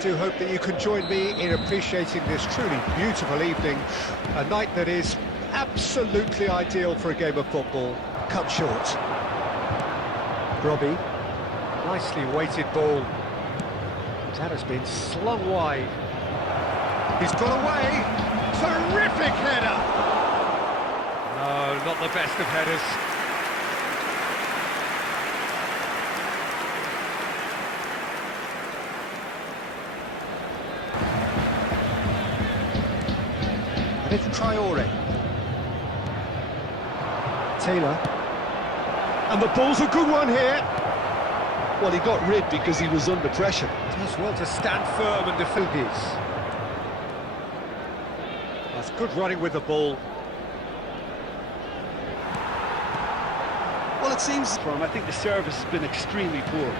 do hope that you can join me in appreciating this truly beautiful evening, a night that is absolutely ideal for a game of football. Cut short. Robbie, nicely weighted ball. That has been slung wide. He's got away. Terrific header. No, not the best of headers. And it's Traore. Taylor. And the ball's a good one here. Well, he got rid because he was under pressure. Does well to stand firm and defend this. That's good running with the ball. Well, it seems from, I think the service has been extremely poor.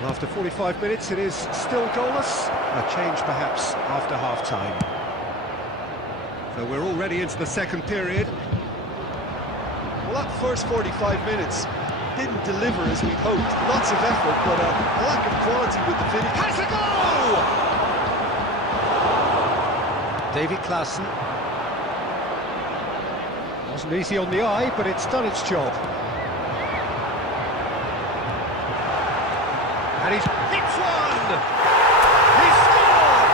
Well, after 45 minutes, it is still goalless. A change, perhaps, after half-time. So we're already into the second period. Well, that first 45 minutes didn't deliver as we'd hoped. Lots of effort, but a lack of quality with the finish. Has a goal! David Klaassen. Wasn't easy on the eye, but it's done its job. And he's hits one! He scored!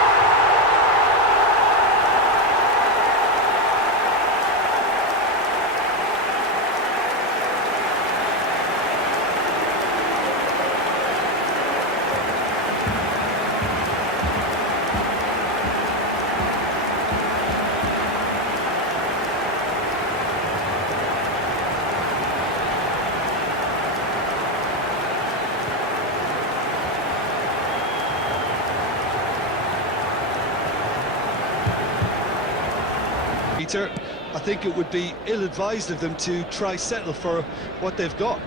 Peter, I think it would be ill-advised of them to try settle for what they've got.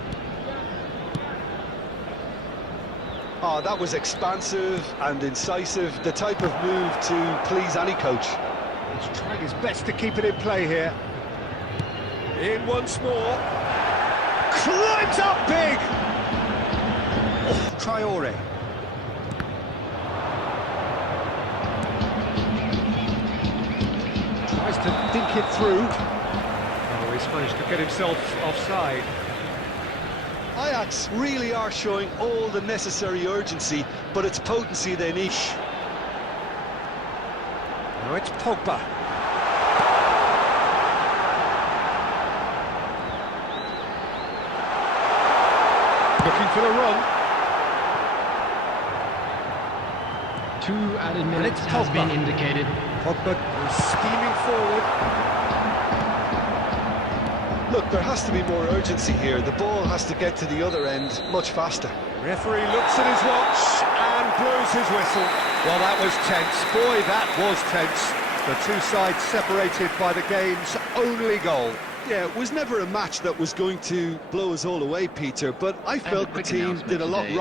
Oh, that was expansive and incisive, the type of move to please any coach. He's trying his best to keep it in play here. In once more. Climbs up big! Oh, Traore. Tries to dink it through. Oh, he's managed to get himself offside. Ajax really are showing all the necessary urgency, but it's potency they need. Now it's Pogba. Looking for the run. 2 added minutes has Pogba. been indicated. Pogba is scheming forward. Look, there has to be more urgency here. The ball has to get to the other end much faster. Referee looks at his watch and blows his whistle. Well, that was tense. Boy, that was tense. The two sides separated by the game's only goal. Yeah, it was never a match that was going to blow us all away, Peter, but I felt the team did a lot right.